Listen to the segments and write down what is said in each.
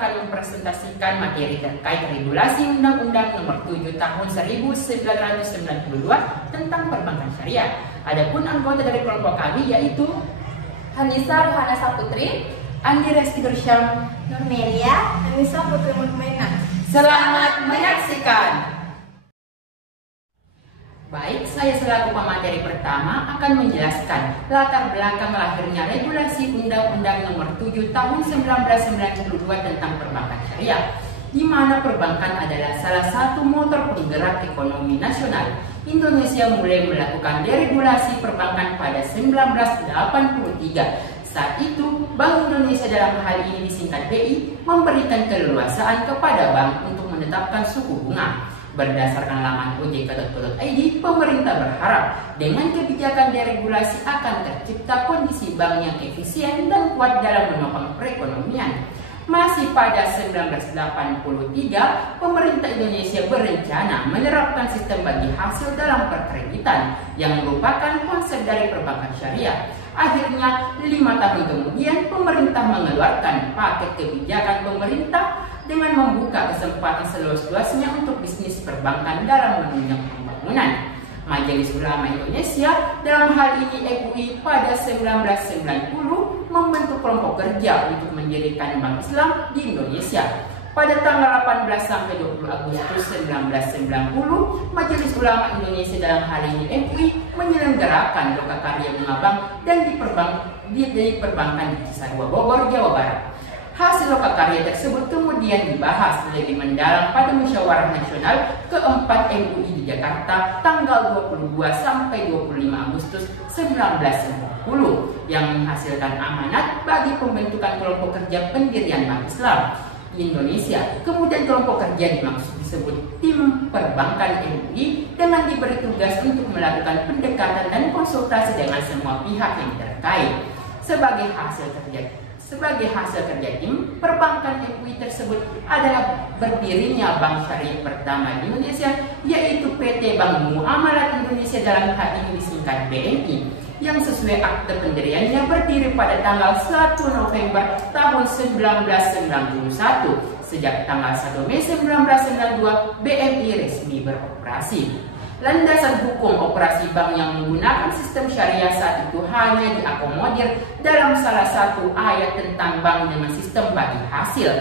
akan mempresentasikan materi terkait regulasi Undang-Undang Nomor 7 Tahun 1992 tentang perbankan syariah. Adapun anggota dari kelompok kami yaitu Hanisa Ruhana Saputri, Andi Resti Gersyam, Nurmelia, Anissa Putri Murmena. Selamat menyaksikan. Baik, saya selaku pemateri pertama akan menjelaskan latar belakang lahirnya regulasi Undang-Undang Nomor 7 Tahun 1992 tentang perbankan syariah, di mana perbankan adalah salah satu motor penggerak ekonomi nasional. Indonesia mulai melakukan deregulasi perbankan pada 1983. Saat itu, Bank Indonesia dalam hal ini disingkat BI memberikan keleluasaan kepada bank untuk menetapkan suku bunga. Berdasarkan laman ojk.co.id, pemerintah berharap dengan kebijakan deregulasi akan tercipta kondisi bank yang efisien dan kuat dalam menopang perekonomian. Masih pada 1983, pemerintah Indonesia berencana menerapkan sistem bagi hasil dalam perkreditan yang merupakan konsep dari perbankan syariah. Akhirnya, 5 tahun kemudian, pemerintah mengeluarkan paket kebijakan pemerintah dengan membuka kesempatan seluas-luasnya untuk bisnis perbankan dalam menunjang pembangunan. Majelis Ulama Indonesia, dalam hal ini MUI, pada 1990 membentuk kelompok kerja untuk mendirikan Bank Islam di Indonesia. Pada tanggal 18 sampai 20 Agustus 1990, Majelis Ulama Indonesia dalam hal ini MUI menyelenggarakan Lokakarya Bunga Bank dan diperbankan di Cisarua, Bogor, Jawa Barat. Hasil lokakarya tersebut kemudian dibahas lebih mendalam pada Musyawarah Nasional keempat MUI di Jakarta tanggal 22 sampai 25 Agustus 1990 yang menghasilkan amanat bagi pembentukan kelompok kerja pendirian Bank Islam Indonesia. Kemudian kelompok kerja dimaksud disebut tim perbankan MUI dengan diberi tugas untuk melakukan pendekatan dan konsultasi dengan semua pihak yang terkait. Sebagai hasil kerja tim, perbankan MUI tersebut adalah berdirinya Bank Syariah pertama di Indonesia, yaitu PT Bank Muamalat Indonesia dalam hal ini disingkat BNI, yang sesuai akte pendiriannya berdiri pada tanggal 1 November tahun 1991. Sejak tanggal 1 Mei 1992, BNI resmi beroperasi. Landasan hukum operasi bank yang menggunakan sistem syariah saat itu hanya diakomodir dalam salah satu ayat tentang bank dengan sistem bagi hasil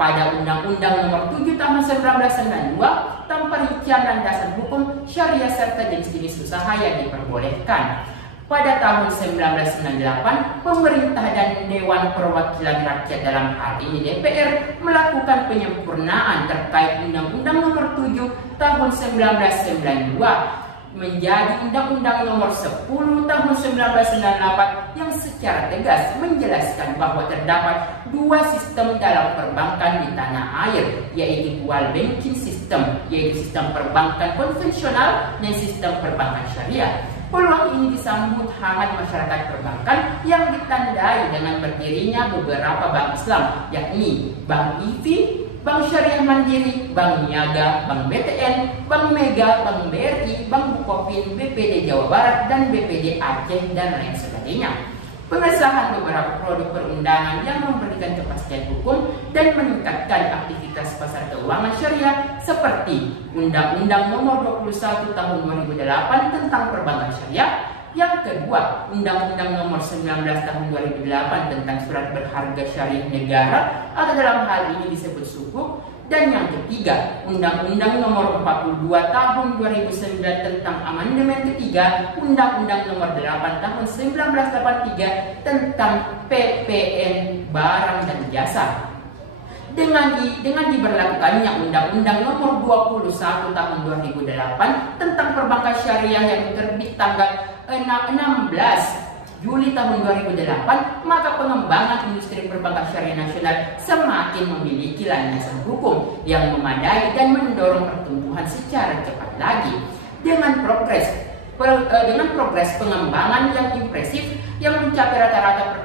pada Undang-Undang Nomor 7 Tahun 1992 tanpa rincian landasan hukum syariah serta jenis-jenis usaha yang diperbolehkan. Pada tahun 1998, pemerintah dan Dewan Perwakilan Rakyat dalam hal ini DPR melakukan penyempurnaan terkait Undang-Undang Nomor 7 Tahun 1992 menjadi Undang-Undang Nomor 10 Tahun 1998 yang secara tegas menjelaskan bahwa terdapat dua sistem dalam perbankan di tanah air, yaitu dual banking system, yaitu sistem perbankan konvensional dan sistem perbankan syariah. Peluang ini disambut hangat masyarakat perbankan yang ditandai dengan berdirinya beberapa bank Islam, yakni Bank IV, Bank Syariah Mandiri, Bank Niaga, Bank BTN, Bank Mega, Bank BRI, Bank Bukopin, BPD Jawa Barat, dan BPD Aceh, dan lain sebagainya. Pengesahan beberapa produk perundangan yang memberikan kepastian hukum dan meningkatkan aktivitas pasar keuangan syariah seperti Undang-Undang Nomor 21 Tahun 2008 tentang perbankan syariah. Yang kedua, Undang-Undang Nomor 19 Tahun 2008 tentang surat berharga syariah negara atau dalam hal ini disebut sukuk. Dan yang ketiga, Undang-Undang Nomor 42 Tahun 2009 tentang amandemen ketiga Undang-Undang Nomor 8 Tahun 1983 tentang PPN barang dan jasa. Dengan diberlakukannya Undang-Undang Nomor 21 Tahun 2008 tentang perbankan syariah yang terbit tanggal 16 Juli tahun 2008, maka pengembangan industri perbankan syariah nasional semakin memiliki landasan hukum yang memadai dan mendorong pertumbuhan secara cepat lagi. Dengan progres pengembangan yang impresif yang mencapai rata-rata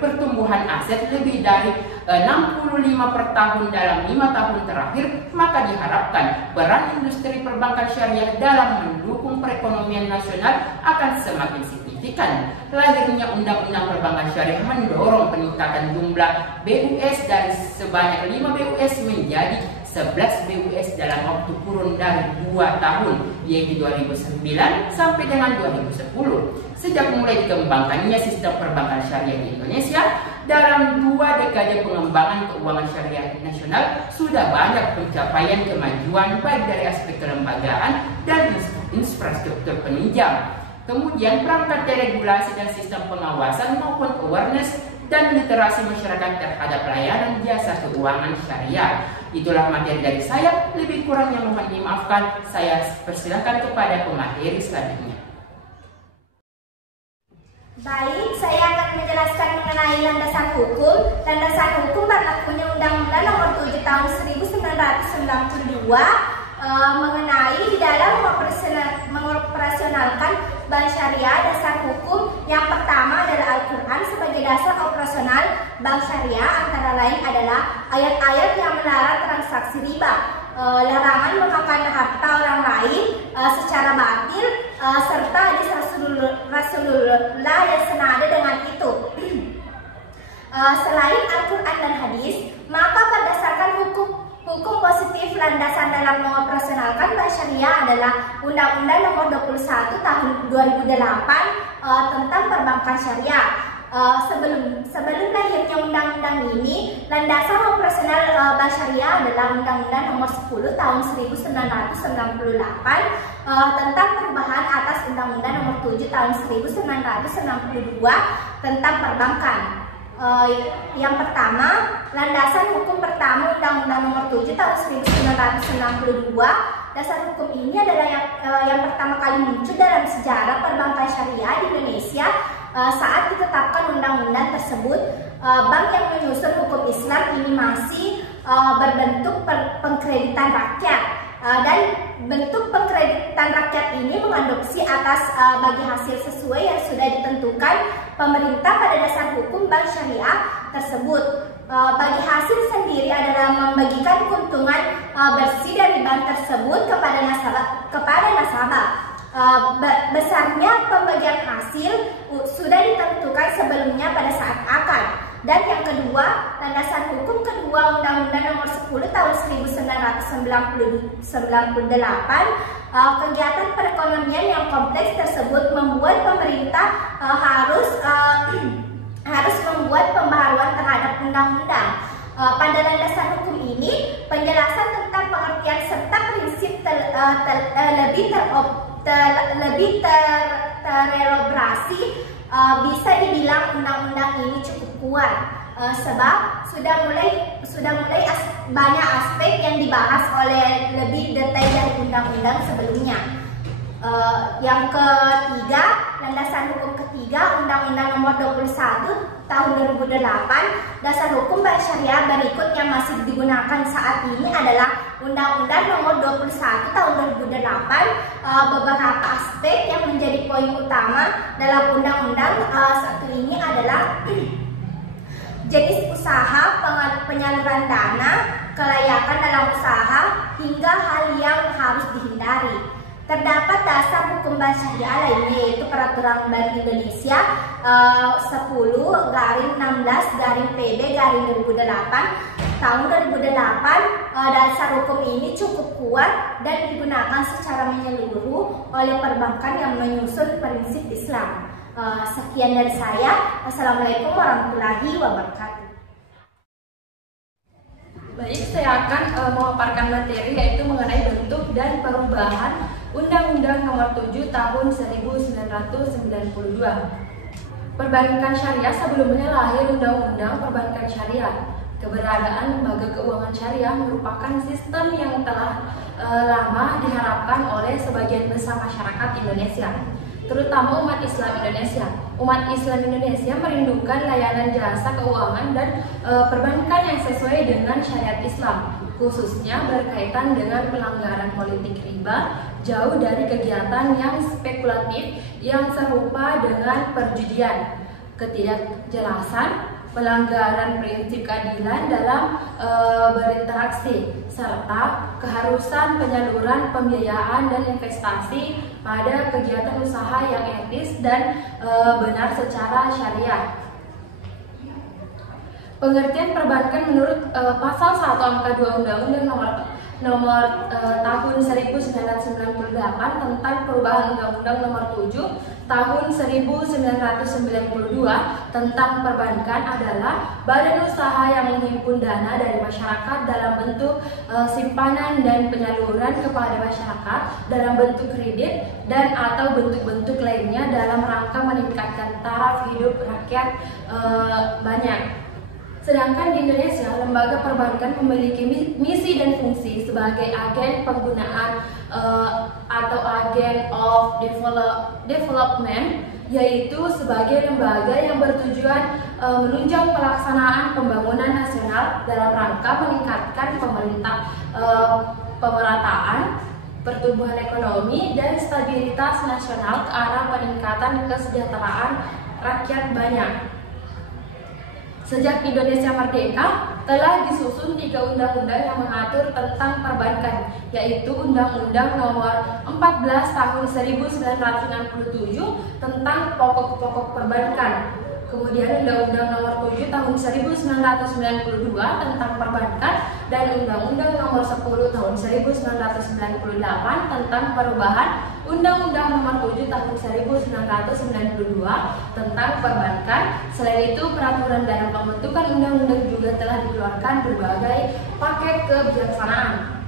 pertumbuhan aset lebih dari 65 per tahun dalam 5 tahun terakhir, maka diharapkan peran industri perbankan syariah dalam mendukung perekonomian nasional akan semakin signifikan. signifikan. Lahirnya Undang-Undang Perbankan Syariah mendorong peningkatan jumlah BUS dari sebanyak 5 BUS menjadi 11 BUS dalam waktu kurun dari 2 tahun, yaitu 2009 sampai dengan 2010. Sejak mulai dikembangkannya sistem perbankan syariah di Indonesia, dalam 2 dekade pengembangan keuangan syariah nasional, sudah banyak pencapaian kemajuan baik dari aspek kelembagaan dan infrastruktur penunjang. Kemudian perangkat deregulasi dan sistem pengawasan maupun awareness dan literasi masyarakat terhadap layanan jasa keuangan syariah. Itulah materi dari saya, lebih kurangnya mohon dimaafkan. Saya persilakan kepada pemateri selanjutnya. Baik, saya akan menjelaskan mengenai landasan hukum. Landasan hukum berlakunya Undang-Undang Nomor 7 Tahun 1992 mengenai di dalam mengoperasionalkan bank syariah. Dasar hukum yang pertama adalah Al-Quran sebagai dasar operasional bank syariah, antara lain adalah ayat-ayat yang melarang transaksi riba, larangan memakan harta orang lain secara batil, serta hadis Rasulullah yang senada dengan itu. Selain Al-Quran dan hadis, maka berdasarkan hukum positif, landasan dalam mengoperasionalkan bank syariah adalah Undang-Undang Nomor 21 Tahun 2008 tentang perbankan syariah. Sebelum lahirnya undang-undang ini, landasan operasional bank syariah adalah Undang-Undang Nomor 10 Tahun 1998 tentang perubahan atas Undang-Undang Nomor 7 Tahun 1992 tentang perbankan. Yang pertama, landasan hukum pertama Undang-Undang Nomor 7 Tahun 1992. Dasar hukum ini adalah yang pertama kali muncul dalam sejarah perbankan syariah di Indonesia saat ditetapkan undang-undang tersebut. Bank yang menyusun hukum Islam ini masih berbentuk pengkreditan rakyat, dan bentuk pengkreditan rakyat ini mengadopsi atas bagi hasil sesuai yang sudah ditentukan pemerintah pada dasar hukum bank syariah tersebut. Bagi hasil sendiri adalah membagikan keuntungan bersih dari bank tersebut kepada nasabah. Besarnya pembagian hasil sudah ditentukan sebelumnya pada saat akad. Dan yang kedua, landasan hukum kedua Undang-Undang Nomor 10 Tahun 1998, kegiatan perekonomian yang kompleks tersebut membuat pemerintah harus membuat pembaharuan terhadap undang-undang. Pada landasan hukum ini, penjelasan tentang pengertian serta prinsip lebih terelaborasi. Bisa dibilang undang-undang ini cukup kuat, sebab sudah mulai banyak aspek yang dibahas oleh lebih detail dari undang-undang sebelumnya. Yang ketiga, landasan hukum ketiga Undang-Undang Nomor 21 Tahun 2008. Dasar hukum bank syariah berikut yang masih digunakan saat ini adalah Undang-Undang Nomor 21 Tahun 2008. Beberapa aspek yang menjadi poin utama dalam undang-undang satu ini adalah jenis usaha, penyaluran dana, kelayakan dalam usaha, hingga hal yang harus dihindari. Terdapat dasar hukum bank syariah lainnya, yaitu Peraturan Bank Indonesia 10/11/PB/2008 tahun 2008. Dasar hukum ini cukup kuat dan digunakan secara menyeluruh oleh perbankan yang menyusun prinsip Islam. Sekian dari saya. Assalamualaikum warahmatullahi wabarakatuh. Baik, saya akan memaparkan materi yaitu mengenai bentuk dan perubahan Undang-Undang Nomor 7 Tahun 1992. Perbankan syariah sebelumnya lahir Undang-Undang Perbankan Syariah. Keberadaan lembaga keuangan syariah merupakan sistem yang telah lama diharapkan oleh sebagian besar masyarakat Indonesia, terutama umat Islam Indonesia. Umat Islam Indonesia merindukan layanan jasa keuangan dan perbankan yang sesuai dengan syariat Islam, khususnya berkaitan dengan pelanggaran politik riba, jauh dari kegiatan yang spekulatif yang serupa dengan perjudian, ketidakjelasan pelanggaran prinsip keadilan dalam berinteraksi, serta keharusan penyaluran pembiayaan dan investasi pada kegiatan usaha yang etis dan benar secara syariah. Pengertian perbankan menurut pasal 1 angka 2 Undang-Undang nomor tahun 1998 tentang perubahan Undang-Undang nomor 7 tahun 1992 tentang perbankan adalah badan usaha yang menghimpun dana dari masyarakat dalam bentuk simpanan dan penyaluran kepada masyarakat dalam bentuk kredit dan atau bentuk-bentuk lainnya dalam rangka meningkatkan taraf hidup rakyat banyak. Sedangkan di Indonesia, lembaga perbankan memiliki misi dan fungsi sebagai agen penggunaan atau agen of development, yaitu sebagai lembaga yang bertujuan menunjang pelaksanaan pembangunan nasional dalam rangka meningkatkan pemerataan, pertumbuhan ekonomi, dan stabilitas nasional ke arah peningkatan kesejahteraan rakyat banyak. Sejak Indonesia merdeka, telah disusun 3 undang-undang yang mengatur tentang perbankan, yaitu Undang-Undang Nomor 14 Tahun 1967 tentang pokok-pokok perbankan, kemudian Undang-Undang Nomor 7 Tahun 1992 tentang perbankan, dan Undang-Undang Nomor 10 Tahun 1998 tentang perubahan Undang-Undang Nomor 7 Tahun 1992 tentang perbankan. Selain itu, peraturan dalam pembentukan undang-undang juga telah dikeluarkan berbagai paket kebijaksanaan.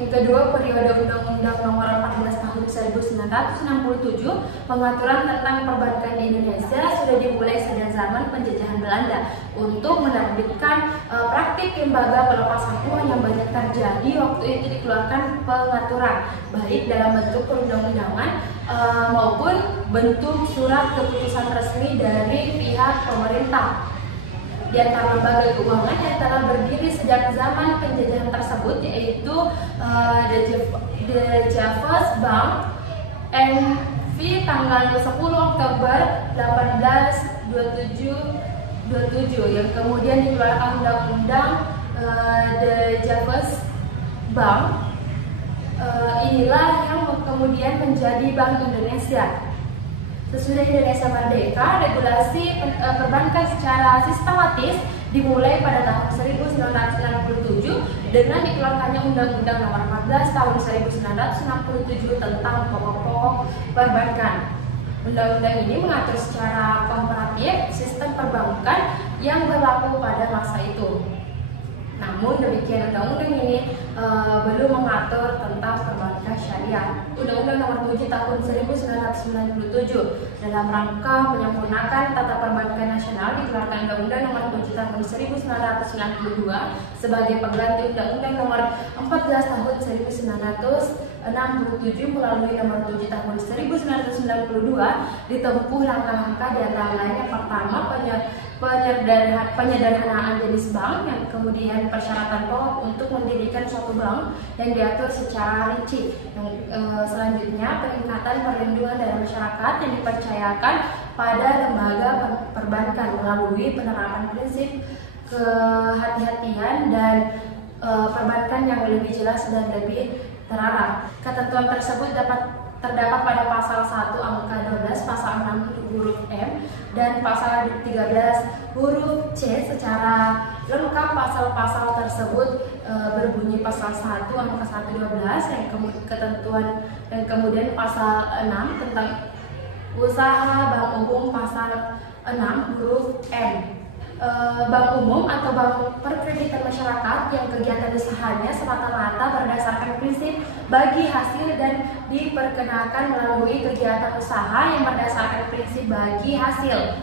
Yang kedua, periode Undang-Undang Nomor 14 Tahun 1967 pengaturan tentang perbankan di Indonesia sudah dimulai sejak zaman penjajahan Belanda untuk menerbitkan praktik lembaga pelepasan uang yang banyak terjadi. Waktu itu dikeluarkan pengaturan baik dalam bentuk perundang-undangan maupun bentuk surat keputusan resmi dari pihak pemerintah. Di antara lembaga keuangan yang telah berdiri sejak zaman penjajahan tersebut yaitu The Javas Bank NV tanggal 10 Oktober 1827 yang kemudian dikeluarkan Undang-Undang The Javas Bank. Inilah yang kemudian menjadi Bank Indonesia. Sesudah Indonesia merdeka, regulasi perbankan secara sistematis dimulai pada tahun 1997 dengan dikeluarkannya Undang-Undang Nomor 14 Tahun 1967 tentang pokok-pokok perbankan. Undang-undang ini mengatur secara komparatif sistem perbankan yang berlaku pada masa itu. Namun demikian, undang-undang ini belum mengatur tentang perbankan syariah. Undang-Undang Nomor 7 Tahun 1997 dalam rangka menyempurnakan tata perbankan nasional dikeluarkan Undang-Undang Nomor 7 Tahun 1992 sebagai pengganti Undang-Undang Nomor 14 Tahun 1967 melalui Nomor 7 Tahun 1992 ditempuh langkah-langkah di antara lain yang pertama penyederhanaan jenis bank, yang kemudian persyaratan pokok untuk mendirikan suatu bank yang diatur secara rinci. Yang selanjutnya peningkatan perlindungan dari masyarakat yang dipercayakan pada lembaga perbankan melalui penerapan prinsip kehati-hatian dan perbankan yang lebih jelas dan lebih terarah. Ketentuan tersebut terdapat pada pasal 1 angka 12, pasal 6 huruf M, dan pasal 13 huruf C. Secara lengkap pasal-pasal tersebut berbunyi pasal 1 angka 112 yang ketentuan, dan kemudian pasal 6 tentang usaha bank umum, pasal 6 huruf M. Bank umum atau bank perkreditan masyarakat yang kegiatan usahanya semata-mata berdasarkan prinsip bagi hasil dan diperkenalkan melalui kegiatan usaha yang berdasarkan prinsip bagi hasil.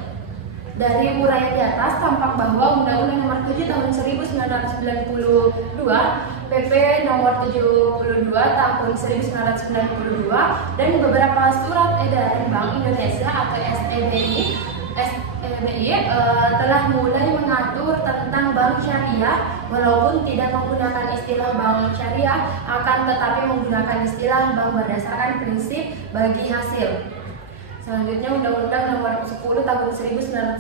Dari uraian di atas tampak bahwa Undang-Undang Nomor 7 Tahun 1992, PP Nomor 72 Tahun 1992 dan beberapa surat edaran Bank Indonesia atau SEBI telah mulai mengatur tentang bank syariah, walaupun tidak menggunakan istilah bank syariah, akan tetapi menggunakan istilah bank berdasarkan prinsip bagi hasil. Selanjutnya Undang-Undang Nomor 10 Tahun 1998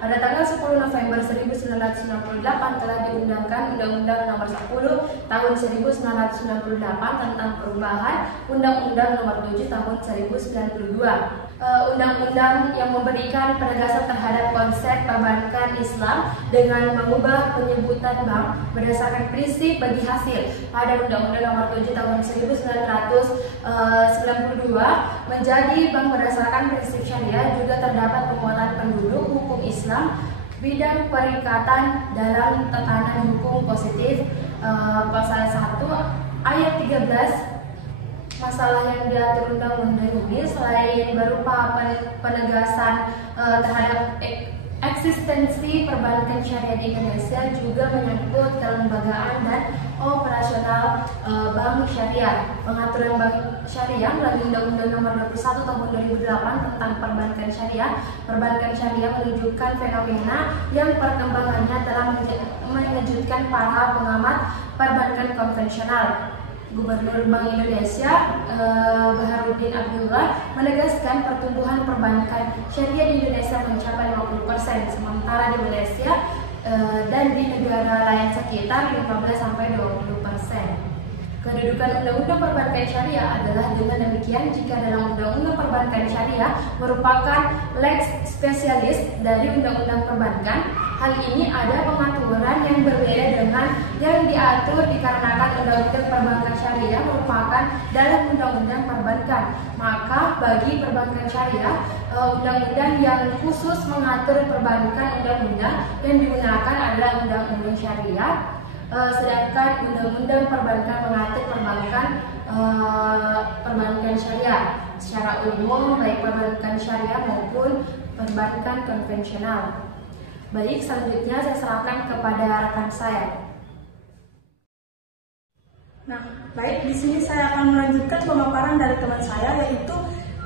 pada tanggal 10 November 1998 telah diundangkan Undang-Undang Nomor 10 Tahun 1998 tentang perubahan Undang-Undang Nomor 7 Tahun 1992. Undang-undang yang memberikan penegasan terhadap konsep perbankan Islam dengan mengubah penyebutan bank berdasarkan prinsip bagi hasil pada Undang-Undang Nomor 7 Tahun 1992 menjadi bank berdasarkan prinsip syariah. Juga terdapat penguatan penduduk hukum Islam bidang perikatan dalam tatanan hukum positif. Pasal 1 ayat 13 masalah yang diatur undang-undang ini selain berupa penegasan terhadap eksistensi perbankan syariah di Indonesia juga menyangkut kelembagaan dan operasional bank syariah. Pengaturan bank syariah melalui Undang-Undang Nomor 21 Tahun 2008 tentang perbankan syariah. Perbankan syariah menunjukkan fenomena yang perkembangannya telah mengejutkan para pengamat perbankan konvensional. Gubernur Bank Indonesia Baharudin Abdullah menegaskan pertumbuhan perbankan syariah di Indonesia mencapai 50%, sementara di Malaysia dan di negara lain sekitar 15-20%. Kedudukan Undang-Undang Perbankan Syariah adalah dengan demikian jika dalam Undang-Undang Perbankan Syariah merupakan lex spesialis dari Undang-Undang Perbankan. Hal ini ada pengaturan yang berbeda dengan yang diatur dikarenakan Undang-Undang Perbankan Syariah merupakan dalam Undang-Undang Perbankan. Maka bagi perbankan syariah, undang-undang yang khusus mengatur perbankan undang-undang yang digunakan adalah Undang-Undang Syariah. Sedangkan Undang-Undang Perbankan mengatur perbankan syariah secara umum, baik perbankan syariah maupun perbankan konvensional. Baik, selanjutnya saya serahkan kepada rekan saya. Nah, baik, di sini saya akan melanjutkan pemaparan dari teman saya, yaitu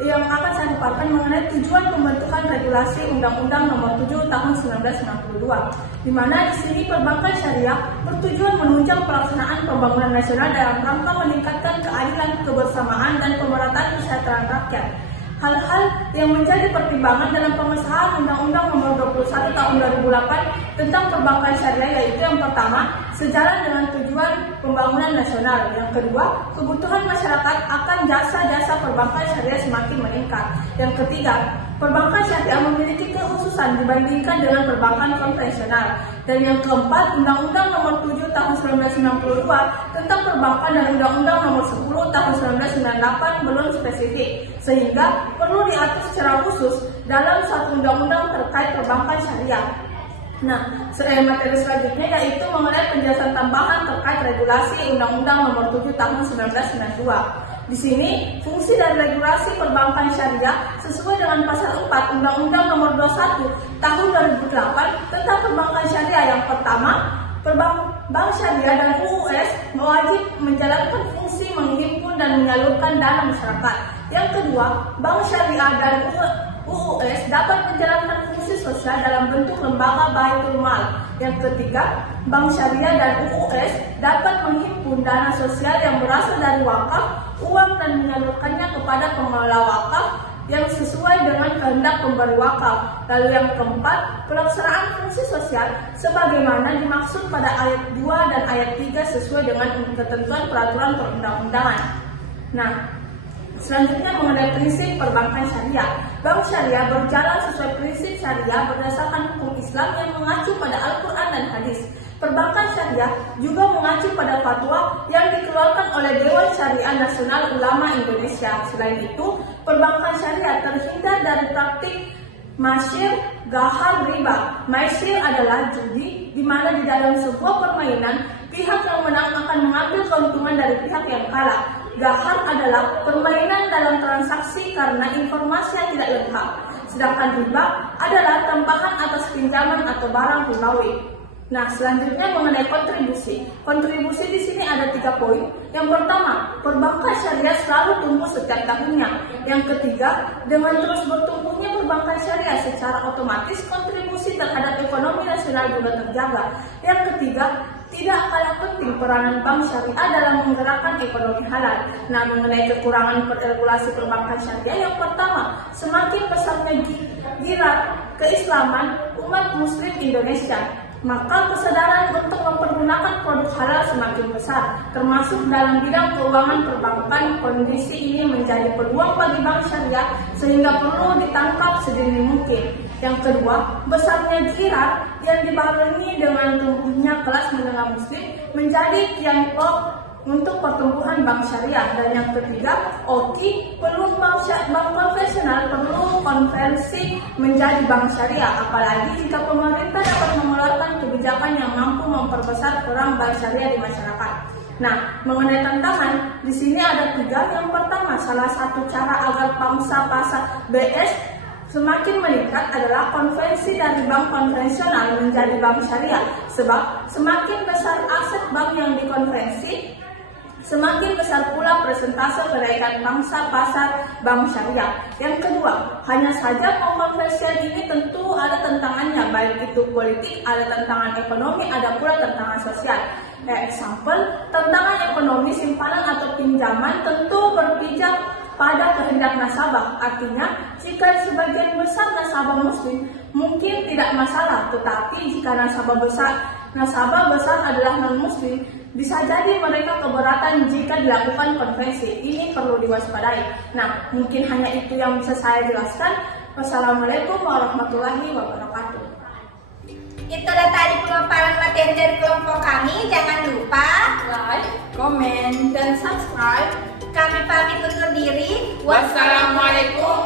yang akan saya paparkan mengenai tujuan pembentukan regulasi Undang-Undang Nomor 7 Tahun 1992, di mana di sini perbankan syariah bertujuan menunjang pelaksanaan pembangunan nasional dalam rangka meningkatkan keadilan, kebersamaan, dan pemerataan kesejahteraan rakyat. Hal-hal yang menjadi pertimbangan dalam pengesahan Undang-Undang Nomor 21 Tahun 2008 tentang perbankan syariah yaitu yang pertama, sejalan dengan tujuan pembangunan nasional. Yang kedua, kebutuhan masyarakat akan jasa-jasa perbankan syariah semakin meningkat. Yang ketiga, perbankan syariah memiliki kekhususan dibandingkan dengan perbankan konvensional. Dan yang keempat, Undang-Undang Nomor 7 Tahun 1992 tentang perbankan dan Undang-Undang Nomor 10 Tahun 1998 belum spesifik, sehingga perlu diatur secara khusus dalam satu undang-undang terkait perbankan syariah. Nah, materi selanjutnya yaitu mengenai penjelasan tambahan terkait regulasi Undang-Undang Nomor 7 Tahun 1992. Di sini, fungsi dari regulasi perbankan syariah sesuai dengan pasal 4 Undang-Undang Nomor 21 Tahun 2008 tentang perbankan syariah. Yang pertama, bank syariah dan UUS wajib menjalankan fungsi menghimpun dan menyalurkan dana masyarakat. Yang kedua, bank syariah dan UUS dapat menjalankan fungsi sosial dalam bentuk lembaga baitul mal. Yang ketiga, bank syariah dan UUS dapat menghimpun dana sosial yang berasal dari wakaf, uang, dan menyalurkannya kepada pengelola wakaf yang sesuai dengan kehendak pemberi wakaf. Lalu yang keempat, pelaksanaan fungsi sosial sebagaimana dimaksud pada ayat 2 dan ayat 3 sesuai dengan ketentuan peraturan perundang-undangan. Nah, selanjutnya mengenai prinsip perbankan syariah. Bank syariah berjalan sesuai prinsip syariah berdasarkan hukum Islam yang mengacu pada Al-Quran dan Hadis. Perbankan syariah juga mengacu pada fatwa yang dikeluarkan oleh Dewan Syariah Nasional Ulama Indonesia. Selain itu, perbankan syariah terhindar dari praktik masyir, gahar, riba. Masyir adalah judi, di mana di dalam sebuah permainan pihak yang menang akan mengambil keuntungan dari pihak yang kalah. Gahar adalah permainan dalam transaksi karena informasi yang tidak lengkap. Sedangkan riba adalah tambahan atas pinjaman atau barang ribawi. Nah, selanjutnya mengenai kontribusi. Kontribusi di sini ada 3 poin. Yang pertama, perbankan syariah selalu tumbuh setiap tahunnya. Yang ketiga, dengan terus bertumbuhnya perbankan syariah secara otomatis kontribusi terhadap ekonomi nasional juga terjaga. Yang ketiga, tidak kalah penting peranan bank syariah dalam menggerakkan ekonomi halal. Nah, mengenai kekurangan regulasi perbankan syariah, yang pertama, semakin besarnya girat keislaman umat muslim Indonesia, maka kesadaran untuk mempergunakan produk halal semakin besar, termasuk dalam bidang keuangan perbankan. Kondisi ini menjadi peluang bagi bank syariah sehingga perlu ditangkap sedini mungkin. Yang kedua, besarnya girat yang dibarengi dengan tumbuhnya kelas menengah muslim menjadi kian untuk pertumbuhan bank syariah. Dan yang ketiga, perlu bank konvensional perlu konversi menjadi bank syariah, apalagi jika pemerintah dapat mengeluarkan kebijakan yang mampu memperbesar peran bank syariah di masyarakat. Nah, mengenai tantangan, di sini ada 3. Yang pertama, salah satu cara agar pangsa pasar BS semakin meningkat adalah konversi dari bank konvensional menjadi bank syariah. Sebab semakin besar aset bank yang dikonversi, semakin besar pula persentase kenaikan pangsa pasar bank syariah. Yang kedua, hanya saja pengkonversian ini tentu ada tantangannya, baik itu politik, ada tantangan ekonomi, ada pula tantangan sosial. Example, tantangan ekonomi simpanan atau pinjaman tentu berpijak pada kehendak nasabah. Artinya, jika sebagian besar nasabah muslim mungkin tidak masalah, tetapi jika nasabah besar adalah non-muslim, bisa jadi mereka keberatan jika dilakukan konversi. Ini perlu diwaspadai. Nah, mungkin hanya itu yang bisa saya jelaskan. Wassalamualaikum warahmatullahi wabarakatuh. Itulah tadi pemaparan materi dari kelompok kami. Jangan lupa Like, comment, dan subscribe. Kami pamit undur diri. Wassalamualaikum